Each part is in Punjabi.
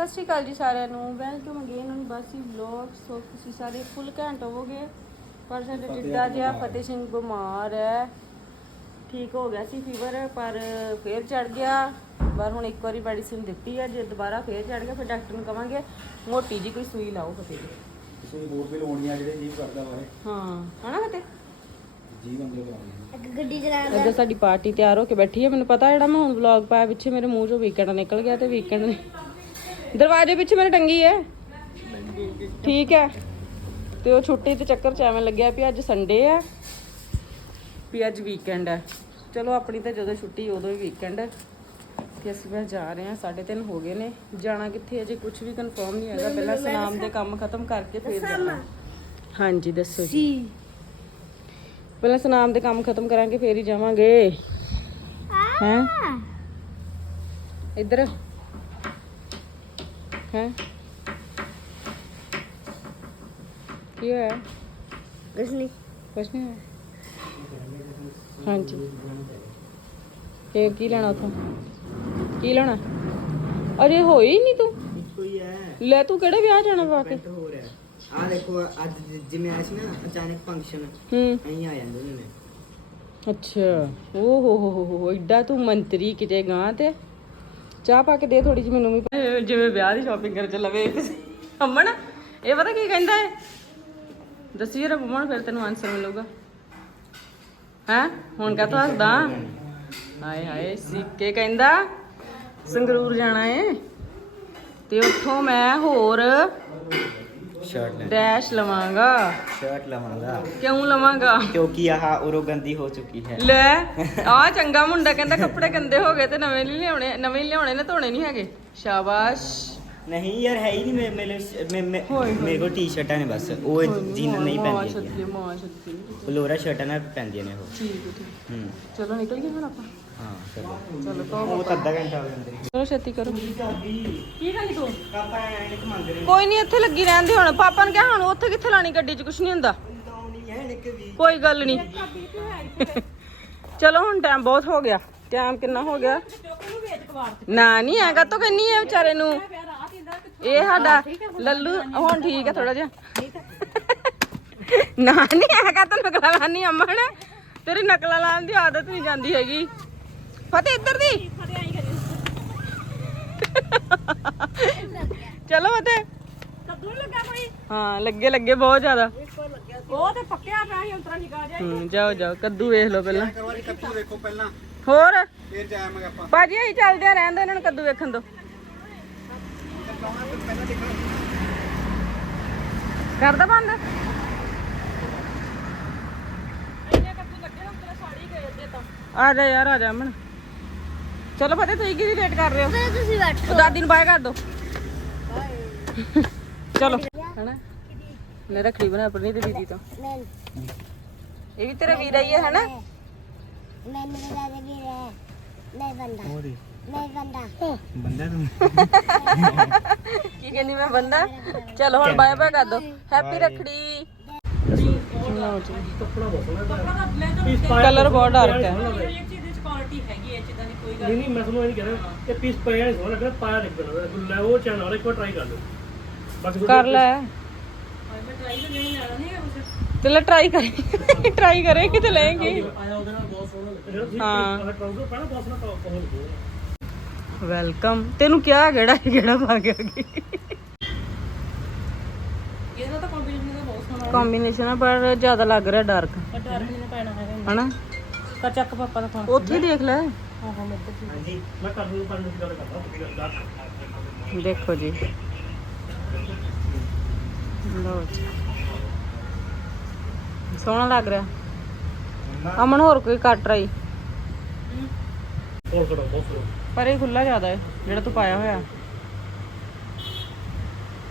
ਸਤਿ ਸ਼੍ਰੀ ਅਕਾਲ ਜੀ ਸਾਰਿਆਂ ਨੂੰ। Welcome again on Basi vlog so ਤੁਸੀਂ ਸਾਰੇ ਫੁੱਲ ਘੰਟ ਹੋਵੋਗੇ। ਪਰ ਸਾਡਾ ਟਿੱਡਾ ਜਿਹਾ ਫਤਿਹ ਸਿੰਘ ਬਿਮਾਰ ਹੈ। ਠੀਕ ਹੋ ਗਿਆ ਸੀ ਫੀਵਰ ਪਰ ਫੇਰ ਚੜ ਗਿਆ। ਪਰ ਹੁਣ ਇੱਕ ਵਾਰੀ ਮੈਡੀਸਿਨ ਦਿੱਤੀ ਹੈ। ਜੇ ਦੁਬਾਰਾ ਫੇਰ ਚੜ ਗਿਆ ਫਿਰ ਡਾਕਟਰ ਨੂੰ ਕਵਾਂਗੇ ਮੋਟੀ ਜੀ ਕੋਈ ਸੂਈ ਲਾਓ ਫਤਿਹ ਜੀ ਤੁਸੀਂ ਬੋਰਡ ਵੀ ਲਾਉਣੀ ਆ ਜਿਹੜੇ ਜੀਵ ਕਰਦਾ ਵਾ ਇਹ। ਹਾਂ। ਹਨਾ ਫਤਿਹ? ਜੀਵ ਅੰਦਰ ਕਰਾਉਣੀ ਗੱਡੀ ਚਲਾਉਂਦਾ ਇੱਧਰ ਸਾਡੀ ਪਾਰਟੀ ਤਿਆਰ ਹੋ ਕੇ ਬੈਠੀ ਹੈ। ਮੈਨੂੰ ਪਤਾ ਜਿਹੜਾ ਮੈਂ ਹੁਣ ਵਲੌਗ ਪਾਇਆ ਪਿੱਛੇ ਮੇਰੇ ਮੂੰਹ ਚੋਂ ਵੀਕਐਂਡ ਨਿਕਲ ਗਿਆ ਤੇ ਵੀਕਐਂਡ ਨੇ ਦਰਵਾਜ਼ੇ ਪਿੱਛੇ ਮੇਰੇ ਟੰਗੀ ਹੈ ਠੀਕ ਹੈ ਤੇ ਉਹ ਛੁੱਟੀ ਤੇ ਚੱਕਰ ਚ ਐਵੇਂ ਲੱਗਿਆ ਵੀ ਅੱਜ ਸੰਡੇ ਹੈ ਵੀ ਅੱਜ ਵੀਕਐਂਡ ਹੈ ਚਲੋ ਆਪਣੀ ਤਾਂ ਜਦੋਂ ਛੁੱਟੀ ਉਦੋਂ ਹੀ ਵੀਕਐਂਡ ਹੈ ਤੇ ਅਸੀਂ ਬਸ ਜਾ ਰਹੇ ਹਾਂ 3:30 ਹੋ ਗਏ ਨੇ। ਜਾਣਾ ਕਿੱਥੇ ਅਜੇ ਕੁਝ ਵੀ ਕਨਫਰਮ ਨਹੀਂ ਹੈਗਾ। ਪਹਿਲਾਂ ਸਨਾਮ ਦੇ ਕੰਮ ਖਤਮ ਕਰਕੇ ਫਿਰ ਜਾਣਾ। ਹਾਂਜੀ ਦੱਸੋ ਜੀ। ਪਹਿਲਾਂ ਸਨਾਮ ਦੇ ਕੰਮ ਖਤਮ ਕਰਾਂਗੇ ਫੇਰ ਹੀ ਜਾਵਾਂਗੇ। ਹੈ? ਇੱਧਰ। ਹੈ ਕੀ ਹੋਇਆ ਕੁਛ ਨਹੀਂ ਕੁਛ ਨਹੀਂ ਹੋਇਆ ਹਾਂਜੀ। ਫੇਰ ਕੀ ਲੈਣਾ ਉਥੋਂ? ਕੀ ਲੈਣਾ? ਅਜੇ ਹੋਈ ਨਹੀਂ ਤੂੰ? ਇੱਕੋ ਹੀ ਲੈ ਤੂੰ ਕਿਹੜੇ ਵਿਆਹ ਜਾਣਾ ਵਾ ਕੇ? ਪੈਂਟ ਹੋ ਰਿਹਾ। ਆ ਦੇਖੋ ਅੱਜ ਜਿਵੇਂ ਆਇਆ ਸੀ ਨਾ ਅਚਾਨਕ ਫੰਕਸ਼ਨ ਹੂੰ। ਐਂ ਆ ਜਾਂਦੇ ਨੇ। ਅੱਛਾ। ਓ ਹੋ ਹੋ ਹੋ ਹੋ ਏਡਾ ਤੂੰ ਮੰਤਰੀ ਕਿਤੇ ਗਾਂ ਤੇ। ਚਾਹ ਪਾ ਕੇ ਦੇ ਥੋੜੀ ਜਿਹੀ ਮੈਨੂੰ ਵੀ। ਜਿਵੇਂ ਵਿਆਹ ਦੀ ਸ਼ਾਪਿੰਗ ਕਰ ਚੱਲਾ ਵੇ ਅਮਨ ਇਹ ਪਤਾ ਕੀ ਕਹਿੰਦਾ ਹੈ? ਦੱਸੀ ਜਰਾ ਬੁਮਣ ਫਿਰ ਤੈਨੂੰ ਆਨਸਰ ਮਿਲੂਗਾ। ਹੈ? ਹੁਣ ਕਾ ਤੂੰ ਹੱਸਦਾ? ਹਾਏ ਹਾਏ ਸਿੱਕੇ ਕਹਿੰਦਾ ਸੰਗਰੂਰ ਜਾਣਾ ਏ। ਤੇ ਉੱਥੋਂ ਮੈਂ ਹੋਰ ਸ਼ਰਟ ਲੈ ਡੈਸ਼ ਲਵਾਂਗਾ। ਸ਼ਰਟ ਲਵਾਂਗਾ। ਕਿਉਂ ਲਵਾਂਗਾ? ਕਿਉਂਕਿ ਆਹ ਉਰੋ ਗੰਦੀ ਹੋ ਚੁੱਕੀ ਹੈ। ਲੈ ਆ ਚੰਗਾ ਮੁੰਡਾ ਕਹਿੰਦਾ ਕੱਪੜੇ ਗੰਦੇ ਹੋ ਗਏ ਤੇ ਨਵੇਂ ਨਹੀਂ ਲਿਆਉਣੇ ਨਵੇਂ ਲਿਆਉਣੇ ਨੇ ਧੋਣੇ ਨਹੀਂ ਹੈਗੇ। ਸ਼ਾਬਾਸ਼। ਨਹੀਂ ਯਾਰ ਹੈ ਹੀ ਨਹੀਂ ਮੇਰੇ ਮੇਰੇ ਮੇ- ਮੇ- ਹੋਏ ਹੋਏ। ਮੇਰੇ ਕੋਲ ਟੀ-ਸ਼ਰਟਾਂ ਨੇ ਬਸ। ਉਹ ਜੀਨ ਨਹੀਂ ਮਾਂ ਪੈਂਦੀਆਂ ਛੱਤੀ ਮਾਂ ਛੱਤੀ ਫਲੋਰਾ ਸ਼ਰਟਾਂ ਨਾਲ ਪੈਂਦੀਆਂ ਨੇ ਉਹ। ਠੀਕ ਹੈ ਠੀਕ ਹੂੰ। ਚਲੋ ਨਿਕਲ ਗਏ ਹੁਣ ਆਪਾਂ। ਹਾਂ ਚਲੋ। ਚਲੋ ਤੋਂ ਉਹ ਤਾਂ ਅੱਧਾ ਘੰਟਾ ਹੋ ਜਾਂਦਾ ਚਲੋ ਛੇਤੀ ਕਰੋ। ਕੀ ਕਰੀ ਤੂੰ? ਕਾਪਾ ਐਂ ਘੁੰਮਾ ਦੇ ਕੋਈ ਨਹੀਂ ਇੱਥੇ ਲੱਗੀ ਰਹਿੰਦੇ ਹੁਣ। ਪਾਪਾ ਨੇ ਕਿਹਾ ਹੁਣ ਉੱਥੇ ਕਿੱਥੇ ਲਾਣੀ ਗੱਡੀ 'ਚ? ਕੁਝ ਨਹੀਂ ਹੁੰਦਾ। ਨਹੀਂ ਵੀ ਕੋਈ ਗੱਲ ਨਹੀਂ। ਚਲੋ ਹੁਣ ਟਾਈਮ ਬਹੁਤ ਹੋ ਗਿਆ। ਟਾਈਮ ਕਿੰਨਾ ਹੋ ਗਿਆ? ਨਾ ਨਹੀਂ ਹੈਗਾ ਤਾਂ ਕਹਿੰਨੀ ਹੈ ਵਿਚਾਰੇ ਨੂੰ। ਇਹ ਸਾਡਾ ਲੱਲੂ ਹੁਣ ਠੀਕ ਹੈ ਥੋੜਾ ਜਿਹਾ। ਨਾ ਨਹੀਂ ਹੈਗਾ ਤਾਂ ਨਕਲਾਂ ਲਾਣੀ ਅਮਨ। ਤੇਰੀ ਨਕਲਾਂ ਲਾਉਣ ਦੀ ਆਦਤ ਨਹੀਂ ਜਾਂਦੀ ਹੈਗੀ। ਫਤਿਹ ਇੱਧਰ ਦੀ। ਚਲੋ ਫਤਿਹ। ਕੱਦੂ ਲੱਗਾ ਕੋਈ? ਹਾਂ ਲੱਗੇ ਲੱਗੇ ਬਹੁਤ ਜ਼ਿਆਦਾ। ਉਹ ਤੇ ਪੱਕਿਆ ਪਿਆ ਸੀ ਅੰਤਰਾ ਨਿਕਾ ਜਾ ਹੂੰ ਜਾਓ ਜਾਓ ਕੱਦੂ ਵੇਖ ਲਓ ਦੇਖੋ ਪਹਿਲਾਂ। ਹੋਰ? ਫੇਰ ਜਾਵਾਂਗੇ ਆਪਾਂ। ਭਾਜੀ ਅਸੀਂ ਚੱਲਦੇ ਆ ਰਹਿੰਦੇ ਇਹਨਾਂ ਨੂੰ ਕੱਦੂ ਵੇਖਣ ਦੋ। ਕਰਦਾ ਬੰਦ? ਆ ਜਾ ਯਾਰ ਆ ਜਾ ਅਮਨ। ਚਲੋ ਫਤਿਹ ਤੁਸੀਂ ਕਿਹਦੀ ਵੇਟ ਕਰ ਰਹੇ ਹੋ? ਤੁਸੀਂ ਬੈਠੋ। ਉਹ ਦਾਦੀ ਨੂੰ ਬਾਏ ਕਰ ਦੋ। ਚਲੋ। ਹਨਾ? ਲੈ ਰੱਖੜੀ ਬਣਾ ਆਪਣੀ ਤੇ ਦੀਦੀ ਤੋਂ। ਮੈਂ ਇਹ ਵੀ ਤੇਰਾ ਵੀਰਾ ਹੀ ਹੈ ਹਨਾ? ਮੈਂ ਮੇਰਾ ਦੇ ਵੀ ਹੈ ਮੈਂ ਬੰਦਾ ਉਹਦੀ ਮੈਂ ਬੰਦਾ। ਬੰਦਾ ਤੂੰ? ਕੀ ਕਹਿੰਦੀ ਮੈਂ ਬੰਦਾ? ਚਲੋ ਹੁਣ ਬਾਏ ਬਾਏ ਕਰ ਦੋ। ਹੈਪੀ ਰੱਖੜੀ। ਲਓ ਜੀ ਕਲਰ ਬਹੁਤ ਡਾਰਕ ਹੈ। ਨਹੀਂ ਨਹੀਂ। ਮੈਂ ਤੁਹਾਨੂੰ ਇਹ ਨਹੀਂ ਕਹਿ ਰਿਹਾ। ਇਹ ਪੀਸ ਪਿਆ ਨਹੀਂ ਸੋਹਣਾ ਲੱਗਦਾ ਪਾਇਆ ਨਹੀਂ ਬਣਦਾ ਲੈ ਉਹ ਚੈਨਲ ਵਾਲਾ ਇੱਕ ਵਾਰ ਟਰਾਈ ਕਰ ਲਓ। ਬਸ ਕਰ ਲੈ। ਤੇ ਲੈ ਟਰਾਈ ਕਰੇ। ਟਰਾਈ ਕਰੇ ਕਿਤੇ ਲੈਂਗੇ ਆਇਆ ਉਹਦੇ ਨਾਲ ਹਾਂ। ਵੈਲਕਮ ਤੈਨੂੰ ਕਿਹਾ ਕਿਹੜਾ ਕਿਹੜਾ ਪਾ ਕੇ ਆ ਗਈ? ਇਹਦਾ ਤਾਂ ਕੰਬੀਨੇਸ਼ਨ ਦਾ ਬਹੁਤ ਸੋਹਣਾ ਕੰਬੀਨੇਸ਼ਨ ਆ ਪਰ ਜ਼ਿਆਦਾ ਲੱਗ ਰਿਹਾ ਡਾਰਕ ਡਰ ਨਹੀਂ ਪੈਣਾ ਹੈਗਾ ਹਨਾ? ਪਰ ਚੱਕ ਪਾਪਾ ਦਾ ਫੋਨ ਉੱਥੇ ਹੀ ਦੇਖ ਲੈ। ਆਹੋ ਤੇ ਮੈਂ ਗੱਲ ਕਰ ਦੇਖੋ ਜੀ। ਲਓ ਜੀ। ਸੋਹਣਾ ਲੱਗ ਰਿਹਾ। ਅਮਨ ਹੋਰ ਕੋਈ ਕੱਟ ਰਹੀ? ਹੋਰ ਕਰੋ ਬਹੁਤ ਪਰ ਇਹ ਖੁੱਲਾ ਜ਼ਿਆਦਾ ਹੈ ਜਿਹੜਾ ਤੂੰ ਪਾਇਆ ਹੋਇਆ।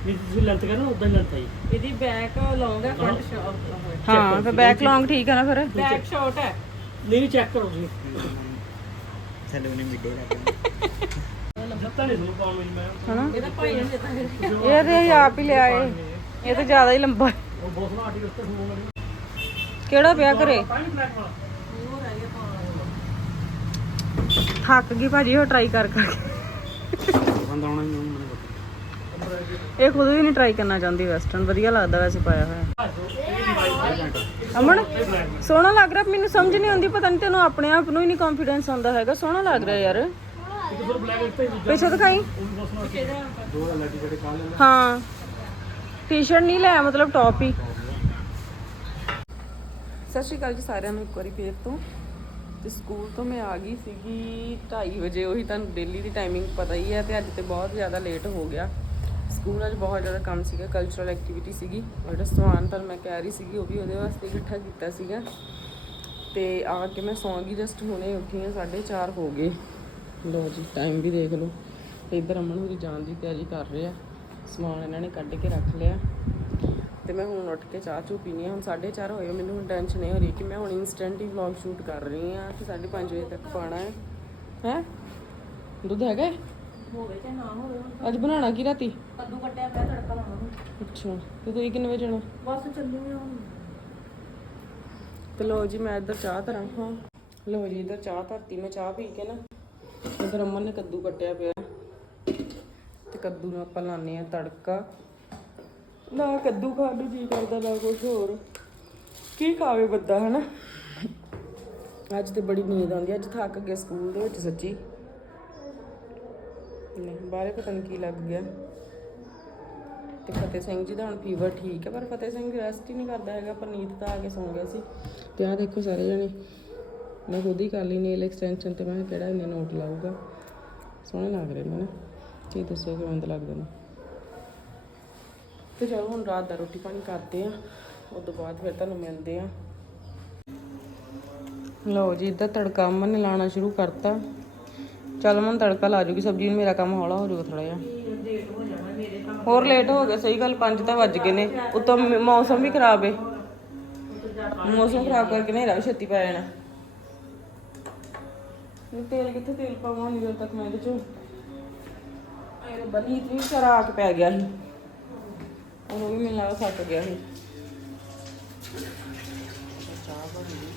ਵੀ ਤੁਸੀਂ ਲੈਂਥ ਕਰਨਾ ਉਦਾਂ ਹੀ ਲੈਂਥ ਆਈ ਇਹਦੀ ਬੈਕ ਲੌਂਗ ਹੈ ਫਰੰਟ ਸ਼ਾਰਟ ਹਾਂ। ਫਿਰ ਬੈਕ ਲੌਂਗ ਠੀਕ ਹੈ ਨਾ ਫਿਰ? ਬੈਕ ਸ਼ਾਰਟ ਹੈ। ਨਹੀਂ ਨਹੀਂ ਚੈੱਕ ਕਰੋ ਤੁਸੀਂ। ਸੈਲੂਨ ਮਿੱਡੇ ਲੱਗ ਲੱਤਾਂ ਨਹੀਂ ਸੋ ਪਾਉਣ ਮੇਰੀ ਮੈਂ। ਹਨਾ? ਇਹਦਾ ਭਾਈ ਨੇ ਦਿੱਤਾ ਫਿਰ ਇਹ ਤੇ ਅਸੀਂ ਆਪ ਹੀ ਲਿਆ ਇਹ ਤਾਂ ਜ਼ਿਆਦਾ ਹੀ ਲੰਬਾ ਹੈ। ਉਹ ਬਹੁਤ ਸੋਹਣਾ ਆਰਟੀਕਲ ਤੇ ਕਿਹੜਾ ਪਿਆ ਘਰੇ? ਥੱਕ ਗਈ ਭਾਜੀ, ਉਹ ਟਰਾਈ ਕਰ ਕਰਕੇ। ਬੰਦ ਆਉਣਾ ਹੀ ਮੈਨੂੰ ਇਹ ਖੁਦ ਵੀ ਨਹੀਂ ਟਰਾਈ ਕਰਨਾ ਚਾਹੁੰਦੀ ਵੈਸਟਰਨ ਵਧੀਆ ਲੱਗਦਾ ਵੈਸੇ ਪਾਇਆ ਹੋਇਆ। ਅਮਨ, ਸੋਹਣਾ ਲੱਗ ਰਿਹਾ, ਮੈਨੂੰ ਸਮਝ ਨਹੀਂ ਆਉਂਦੀ, ਪਤਾ ਨਹੀਂ ਤੈਨੂੰ ਆਪਣੇ ਆਪ ਨੂੰ ਹੀ ਨਹੀਂ ਕੰਫੀਡੈਂਸ ਆਉਂਦਾ ਹੈਗਾ, ਸੋਹਣਾ ਲੱਗ ਰਿਹਾ ਯਾਰ। ਪਿੱਛੇ ਦਿਖਾਈ। ਹਾਂ ਟੀ-ਸ਼ਰਟ ਨਹੀਂ ਲੈ, ਮਤਲਬ ਟੌਪ ਹੀ। ਸਤਿ ਸ਼੍ਰੀ ਅਕਾਲ ਜੀ ਸਾਰਿਆਂ ਨੂੰ, ਇੱਕ ਵਾਰੀ ਫੇਰ ਤੋਂ। ਤੇ ਸਕੂਲ ਤੋਂ ਮੈਂ ਆ ਗਈ ਸੀਗੀ 2:30 ਵਜੇ, ਉਹੀ ਤੁਹਾਨੂੰ ਡੇਲੀ ਦੀ ਟਾਈਮਿੰਗ ਪਤਾ ਹੀ ਹੈ ਤੇ ਅੱਜ ਤੇ ਬਹੁਤ ਜ਼ਿਆਦਾ ਲੇਟ ਹੋ ਗਿਆ। ਸਕੂਲ ਅੱਜ ਬਹੁਤ ਜ਼ਿਆਦਾ ਕੰਮ ਸੀਗਾ ਕਲਚਰਲ ਐਕਟੀਵਿਟੀ ਸੀਗੀ। ਔਰ ਜਿਹੜਾ ਸਮਾਨ ਤੁਹਾਨੂੰ ਮੈਂ ਕਹਿ ਰਹੀ ਸੀਗੀ, ਉਹ ਵੀ ਉਹਦੇ ਵਾਸਤੇ ਇਕੱਠਾ ਕੀਤਾ ਸੀਗਾ। ਤੇ ਆ ਕੇ ਮੈਂ ਸੌਂ ਗਈ ਜਸਟ ਹੁਣੇ ਉੱਠੀ ਹਾਂ 4:30 ਹੋ ਗਏ। ਲੋ ਜੀ ਟਾਈਮ ਵੀ ਦੇਖ ਲਓ। ਤੇ ਇੱਧਰ ਅਮਨ ਹੋਰੀ ਜਾਣ ਦੀ ਤਿਆਰੀ ਕਰ ਰਹੇ। ਆ ਸਮਾਨ ਇਹਨਾਂ ਨੇ ਕੱਢ ਕੇ ਰੱਖ ਲਿਆ। ਤੇ ਮੈਂ ਹੁਣ ਉੱਠ ਕੇ ਚਾਹ ਚੂ ਪੀਣੀ ਆ। ਹੁਣ 4:30 ਹੋਏ ਮੈਨੂੰ ਹੁਣ ਟੈਨਸ਼ਨ ਇਹ ਹੋ ਰਹੀ ਕਿ ਮੈਂ ਹੁਣ ਇਨਸਟੈਂਟ ਹੀ ਵਲੌਗ ਸ਼ੂਟ ਕਰ ਰਹੀ ਆ ਤੇ 5:30 ਵਜੇ ਤੱਕ ਪਾਣਾ ਹੈ। ਹੈ? ਦੁੱਧ ਹੈਗਾ ਹੈ? ਹੋਵੇ ਤੇ ਨਾ ਹੋਵੇ ਅੱਜ ਬਣਾਉਣਾ ਕੀ ਰਾਤੀ? ਕੱਦੂ ਕੱਟਿਆ ਪਿਆ ਤੜਕਾ ਲਾਉਣਾ। ਅੱਛਾ। ਤੇ ਤੁਸੀਂ ਕਿੰਨੇ ਵਜੇ ਜਾਣਾ? ਬਸ ਚੱਲੀ ਆ ਹੁਣ। ਤੇ ਲੋ ਜੀ ਮੈਂ ਇੱਧਰ ਚਾਹ ਧਰਾਂ। ਹਾਂ। ਲੋ ਜੀ ਇੱਧਰ ਚਾਹ ਧਰਤੀ। ਮੈਂ ਚਾਹ ਪੀ ਕੇ ਨਾ ਇੱਧਰ ਅਮਨ ਨੇ ਕੱਦੂ ਕੱਟਿਆ ਪਿਆ। ਤੇ ਕੱਦੂ ਨੂੰ ਆਪਾਂ ਲਾਉਂਦੇ ਆ ਤੜਕਾ। ਨਾ ਕੱਦੂ ਖਾਣ ਨੂੰ ਜੀ ਕਰਦਾ, ਨਾ ਕੁਝ ਹੋਰ। ਕੀ ਖਾਵੇ ਬੰਦਾ, ਹਨਾ? ਅੱਜ ਤੇ ਬੜੀ ਨੀਂਦ ਆਉਂਦੀ, ਅੱਜ ਥੱਕ ਗਿਆ ਸਕੂਲ ਦੇ ਵਿੱਚ ਸੱਚੀ। ਨਹੀਂ, ਬਾਹਰੇ ਪਤਾ ਨਹੀਂ ਕੀ ਲੱਗ ਗਿਆ। ਤੇ ਫਤਿਹ ਸਿੰਘ ਜੀ ਦਾ ਹੁਣ ਫੀਵਰ ਠੀਕ ਹੈ, ਪਰ ਫਤਿਹ ਸਿੰਘ ਰੈਸਟ ਹੀ ਨਹੀਂ ਕਰਦਾ ਹੈਗਾ, ਪਰਨੀਤ ਤਾਂ ਆ ਕੇ ਸੌਂ ਗਿਆ ਸੀ। ਤੇ ਆਹ ਦੇਖੋ ਸਾਰੇ ਜਣੇ, ਮੈਂ ਖੁਦ ਹੀ ਕਰ ਲਈ ਨੇਲ ਐਕਸਟੈਂਸ਼ਨ ਤੇ ਮੈਂ ਕਿਹਾ ਕਿਹੜਾ ਇਹਨੇ ਨੋਟ ਲਾਊਗਾ। ਸੋਹਣੇ ਲੱਗ ਰਹੇ ਨੇ ਨਾ। ਕੀ ਦੱਸੋ ਕਿਵੇਂ ਦਾ ਲੱਗਦਾ ਨੇ। ਤੇ ਚਲੋ ਹੁਣ ਰਾਤ ਦਾ ਰੋਟੀ ਪਾਣੀ ਕਰਦੇ ਆ, ਉਸ ਤੋਂ ਬਾਅਦ ਫਿਰ ਤੁਹਾਨੂੰ ਮਿਲਦੇ ਆ। ਲਓ ਜੀ, ਇੱਧਰ ਤੜਕਾ ਅਮਨ ਨੇ ਲਾਣਾ ਸ਼ੁਰੂ ਕਰਤਾ। ਚੱਲ ਮਨ ਤੜਕਾ ਲਾ ਜੂਗੀ, ਸਬਜ਼ੀ ਨੂੰ ਮੇਰਾ ਕੰਮ ਹੌਲਾ ਹੋ ਜਾਊਗਾ ਥੋੜਾ ਜਿਹਾ। ਹੋਰ ਲੇਟ ਹੋ ਗਿਆ, ਸਹੀ ਗੱਲ 5 ਤਾਂ ਵੱਜ ਗਏ ਨੇ। ਉਤੋਂ ਮੌਸਮ ਵੀ ਖਰਾਬ ਏ। ਮੌਸਮ ਖਰਾਬ ਕਰਕੇ ਹਨੇਰਾ ਵੀ ਛੇਤੀ ਪੈ ਜਾਣਾ। ਤੇਲ ਕਿੱਥੇ ਤੇਲ ਪਾਵਾਂ ਨਹੀਂ ਤੱਕ ਮੈਂ ਇਹਦੇ ਚ। ਇਹ ਬਣੀ ਇਤਨੀ ਸਾਰਾ ਪੈ ਗਿਆ ਸੀ। ਉਹ ਵੀ ਮੈਨੂੰ ਲੱਗਦਾ ਸੱਟ ਗਿਆ ਸੀ। ਚਾਹ ਬਣੀ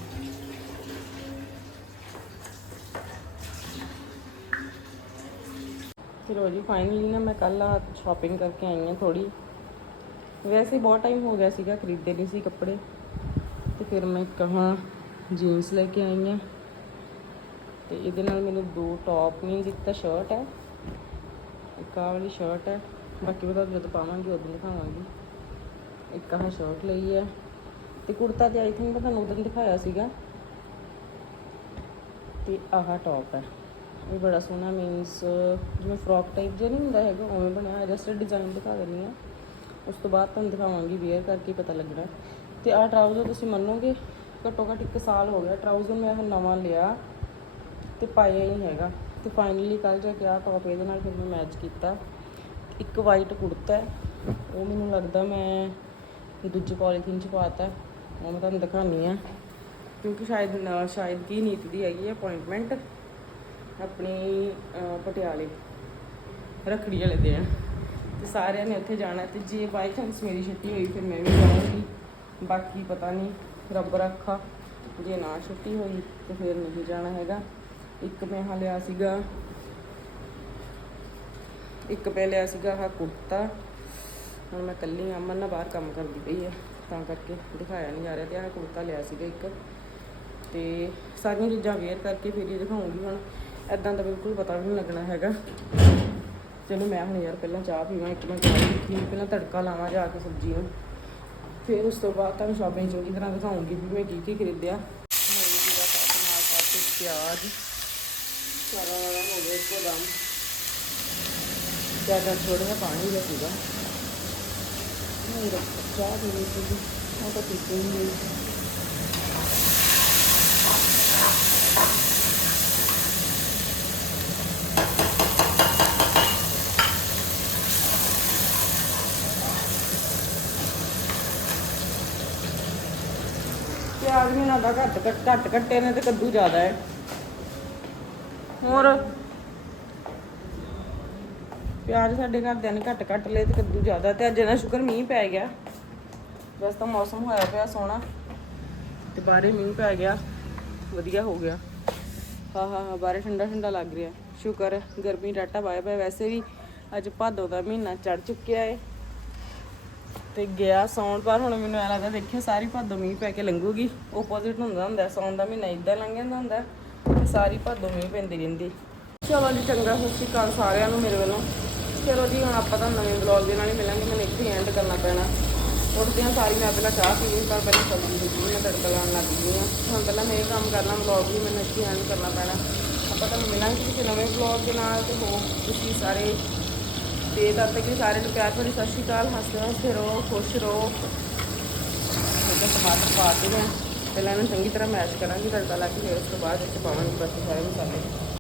ਚਲੋ ਜੀ ਫਾਈਨਲੀ ਨਾ ਮੈਂ ਕੱਲ ਆ ਸ਼ਾਪਿੰਗ ਕਰਕੇ ਆਈ ਹਾਂ ਥੋੜੀ ਵੈਸੇ ਬਹੁਤ ਟਾਈਮ ਹੋ ਗਿਆ ਸੀਗਾ ਖਰੀਦੇ ਨਹੀਂ ਸੀ ਕੱਪੜੇ। ਤੇ ਫਿਰ ਮੈਂ ਕਹਾਂ ਜੀਨਸ ਲੈ ਕੇ ਆਈ ਹਾਂ। ਤੇ ਇਹਦੇ ਨਾਲ ਮੈਨੂੰ ਦੋ ਟੌਪ ਨਹੀਂ ਦਿੱਤਾ ਸ਼ਰਟ ਹੈ। ਇੱਕ ਆਹ ਵਾਲੀ ਸ਼ਰਟ ਹੈ। ਬਾਕੀ ਉਹਦਾ ਜਦੋਂ ਪਾਵਾਂਗੀ ਉਦੋਂ ਦਿਖਾਵਾਂਗੀ ਇੱਕ ਆਹ ਸ਼ਰਟ ਲਈ ਹੈ ਤੇ ਕੁੜਤਾ ਤੇ ਆਈ ਥਿੰਕ ਮੈਂ ਤੁਹਾਨੂੰ ਉਦੋਂ ਦਿਖਾਇਆ ਸੀਗਾ। ਤੇ ਆਹ ਟੌਪ ਹੈ ਇਹ ਬੜਾ ਸੋਹਣਾ ਮੀਨਸ ਜਿਵੇਂ ਫਰੋਕ ਟਾਈਪ ਜਿਹਾ ਨਹੀਂ ਹੁੰਦਾ ਹੈਗਾ, ਉਵੇਂ ਬਣਿਆ ਜਸਟ ਡਿਜ਼ਾਈਨ ਦਿਖਾ ਦਿੰਦੀ ਹਾਂ। ਉਸ ਤੋਂ ਬਾਅਦ ਤੁਹਾਨੂੰ ਦਿਖਾਵਾਂਗੀ ਵੇਅਰ ਕਰਕੇ ਪਤਾ ਲੱਗਣਾ। ਤੇ ਆਹ ਟਰਾਊਜ਼ਰ ਤੁਸੀਂ ਮੰਨੋਗੇ, ਘੱਟੋ ਘੱਟ ਇੱਕ ਸਾਲ ਹੋ ਗਿਆ। ਟਰਾਊਜ਼ਰ ਮੈਂ ਇਹ ਨਵਾਂ ਲਿਆ ਤੇ ਪਾਇਆ ਹੀ ਨਹੀਂ ਹੈਗਾ। ਤੇ ਫਾਈਨਲੀ ਕੱਲ ਜਾ ਕੇ ਆਹ ਟੌਪ ਇਹਦੇ ਨਾਲ ਫਿਰ ਮੈਂ ਮੈਚ ਕੀਤਾ। ਇੱਕ ਵਾਈਟ ਕੁੜਤਾ ਹੈ। ਉਹ ਮੈਨੂੰ ਲੱਗਦਾ ਮੈਂ ਦੂਜੇ ਪੋਲੀਥੀਨ ਚ ਪਾਤਾ ਉਹ ਮੈਂ ਤੁਹਾਨੂੰ ਦਿਖਾਉਣੀ ਆ ਕਿਉਂਕਿ ਸ਼ਾਇਦ ਨਾ, ਸ਼ਾਇਦ ਕੀ ਨੀਤ ਦੀ ਹੈਗੀ ਹੈ ਅਪਾਇੰਟਮੈਂਟ ਆਪਣੀ ਪਟਿਆਲੇ, ਰੱਖੜੀ ਵਾਲੇ ਦਿਨ ਤੇ ਸਾਰਿਆਂ ਨੇ ਉੱਥੇ ਜਾਣਾ ਤੇ ਜੇ ਬਾਈ ਚਾਂਸ ਮੇਰੀ ਛੁੱਟੀ ਹੋਈ, ਫਿਰ ਮੈਂ ਵੀ ਜਾਊਂਗੀ। ਬਾਕੀ ਪਤਾ ਨਹੀਂ, ਰੱਬ ਰੱਖਾ, ਜੇ ਨਾ ਛੁੱਟੀ ਹੋਈ, ਤੇ ਫਿਰ ਨਹੀਂ ਜਾਣਾ ਹੈਗਾ। ਇੱਕ ਮੈਂ ਹਾਂ ਲਿਆ ਸੀਗਾ। ਇੱਕ ਪੈ ਲਿਆ ਸੀਗਾ ਆਹ ਕੁੜਤਾ। ਹੁਣ ਮੈਂ ਕੱਲੀ ਅਮਨ ਨਾਲ ਬਾਹਰ ਕੰਮ ਕਰਦੀ ਪਈ ਆ, ਤਾਂ ਕਰਕੇ ਦਿਖਾਇਆ ਨਹੀਂ ਜਾ ਰਿਹਾ ਤੇ ਆਹ ਕੁੜਤਾ ਲਿਆ ਸੀਗਾ ਇੱਕ। ਤੇ ਸਾਰੀਆਂ ਚੀਜ਼ਾਂ ਵੇਅਰ ਕਰਕੇ ਫਿਰ ਹੀ ਦਿਖਾਉਂਗੀ ਹੁਣ। ਐਦਾਂ ਦਾ ਬਿਲਕੁਲ ਪਤਾ ਵੀ ਨਹੀਂ ਲੱਗਣਾ ਹੈਗਾ। ਚਲੋ ਮੈਂ ਹੁਣ ਯਾਰ ਪਹਿਲਾਂ ਚਾਹ ਪੀਵਾਂ, ਇੱਕ ਮੈਂ ਚਾਹ ਪੀਤੀ ਪਹਿਲਾਂ ਤੜਕਾ ਲਾਵਾਂ ਜਾ ਕੇ ਸਬਜ਼ੀ ਨੂੰ। ਫਿਰ ਉਸ ਤੋਂ ਬਾਅਦ ਤੁਹਾਨੂੰ ਸ਼ਾਪਿੰਗ ਚੰਗੀ ਤਰ੍ਹਾਂ ਦਿਖਾਉਂਗੀ ਵੀ ਮੈਂ ਕੀ ਕੀ ਖਰੀਦਿਆ। ਮੂਲੀ ਦੀ ਦਾ ਪਾਤੇ ਨਾਲ ਪਾਤੇ ਪਿਆਜ਼। ਸਾਰਾ ਹੋ ਗਿਆ ਇੱਕੋ ਦਮ। ਜ਼ਿਆਦਾ ਥੋੜਾ ਜਿਹਾ ਪਾਣੀ ਦਾ ਸੀਗਾ। ਮੇਰਾ ਚਾਹ ਪੀ ਲਈ ਸੀ ਉਹ ਤਾਂ ਪੀਤੀ ਹੀ ਨਹੀਂ। ਪਿਆਜ਼ ਵੀ ਨਾ ਘੱਟ ਘੱਟ ਘੱਟ ਕੱਟੇ ਨੇ ਤੇ ਕੱਦੂ ਜ਼ਿਆਦਾ ਹੈ। ਹੋਰ ਪਿਆਜ਼ ਸਾਡੇ ਘਰਦਿਆਂ ਨੇ ਘੱਟ ਕੱਟ ਲਏ ਤੇ ਕੱਦੂ ਜ਼ਿਆਦਾ ਤੇ ਅੱਜ ਇਹਨਾਂ ਸ਼ੁਕਰ ਮੀਂਹ ਪੈ ਗਿਆ। ਬਸ ਤਾਂ ਮੌਸਮ ਹੋਇਆ ਪਿਆ ਸੋਹਣਾ ਤੇ ਬਾਹਰੇ ਮੀਂਹ ਪੈ ਗਿਆ, ਵਧੀਆ ਹੋ ਗਿਆ। ਹਾਂ ਹਾਂ ਹਾਂ, ਬਾਹਰੇ ਠੰਡਾ ਠੰਡਾ ਲੱਗ ਰਿਹਾ ਸ਼ੁਕਰ ਗਰਮੀ ਡਾਟਾ ਪਾਇਆ ਪਿਆ। ਵੈਸੇ ਵੀ ਅੱਜ ਭਾਦੋ ਦਾ ਮਹੀਨਾ ਚੜ ਚੁੱਕਿਆ ਏ ਤੇ ਗਿਆ ਸੌਣ, ਪਰ ਹੁਣ ਮੈਨੂੰ ਐ ਲੱਗਦਾ ਦੇਖਿਆ ਸਾਰੀ ਭਾਦੋ ਮੀਂਹ ਪੈ ਕੇ ਲੰਘੂਗੀ। ਆਪੋਜ਼ਿਟ ਹੁੰਦਾ ਹੁੰਦਾ, ਸੌਣ ਦਾ ਮਹੀਨਾ ਇਦਾਂ ਲੰਘ ਜਾਂਦਾ ਹੁੰਦਾ ਤੇ ਸਾਰੀ ਭਾਦੋ ਮੀਂਹ ਪੈਂਦੀ ਰਹਿੰਦੀ। ਚਲੋ ਜੀ, ਚੰਗਾ, ਸਤਿ ਸ਼੍ਰੀ ਅਕਾਲ ਸਾਰਿਆਂ ਨੂੰ ਮੇਰੇ ਵੱਲੋਂ। ਚਲੋ ਜੀ, ਹੁਣ ਆਪਾਂ ਤਾਂ ਨਵੇਂ ਵਲੌਗ ਦੇ ਨਾਲ ਹੀ ਮਿਲਾਂਗੇ, ਮੈਨੂੰ ਇੱਥੇ ਐਂਡ ਕਰਨਾ ਪੈਣਾ। ਉੱਠਦੇ ਉੱਠਦਿਆਂ ਸਾਰੀ ਮੈਂ ਪਹਿਲਾਂ ਚਾਹ ਪੀ ਲਈ, ਪਰ ਪਹਿਲਾਂ ਸਬਜ਼ੀ ਸੁਬਜ਼ੀ ਮੈਂ ਤੜਕਾ ਲਾਉਣ ਲੱਗ ਗਈ ਹਾਂ। ਹੁਣ ਪਹਿਲਾਂ ਮੈਂ ਇਹ ਕੰਮ ਕਰਨਾ ਵਲੌਗ ਵੀ ਮੈਨੂੰ ਇੱਥੇ ਐਂਡ ਕਰਨਾ ਪੈਣਾ। ਆਪਾਂ ਤੁਹਾਨੂੰ ਮਿਲਾਂਗੇ ਕਿਸੇ ਨਵੇਂ ਵਲੌਗ ਦੇ ਨਾਲ ਤੇ ਹੋ ਤੁਸੀਂ ਸਾਰੇ ਤੇ ਤਦ ਤੱਕ ਸਾਰੇ ਨੂੰ ਪਿਆਰ ਭਰੀ ਸਤਿ ਸ਼੍ਰੀ ਅਕਾਲ, ਹੱਸਦੇ ਹੱਸਦੇ ਰਹੋ, ਖੁਸ਼ ਰਹੋ। ਉਹਦਾ ਟਮਾਟਰ ਪਾ ਕੇ ਪਹਿਲਾਂ ਇਹਨੂੰ ਚੰਗੀ ਤਰ੍ਹਾਂ ਮੈਸ਼ ਕਰਾਂਗੇ, ਤੜਕਾ ਲਾ ਕੇ, ਫਿਰ ਉਸ ਤੋਂ ਬਾਅਦ ਵਿੱਚ ਪਾਵਾਂਗੇ ਬਾਕੀ ਸਾਰੇ ਮਸਾਲੇ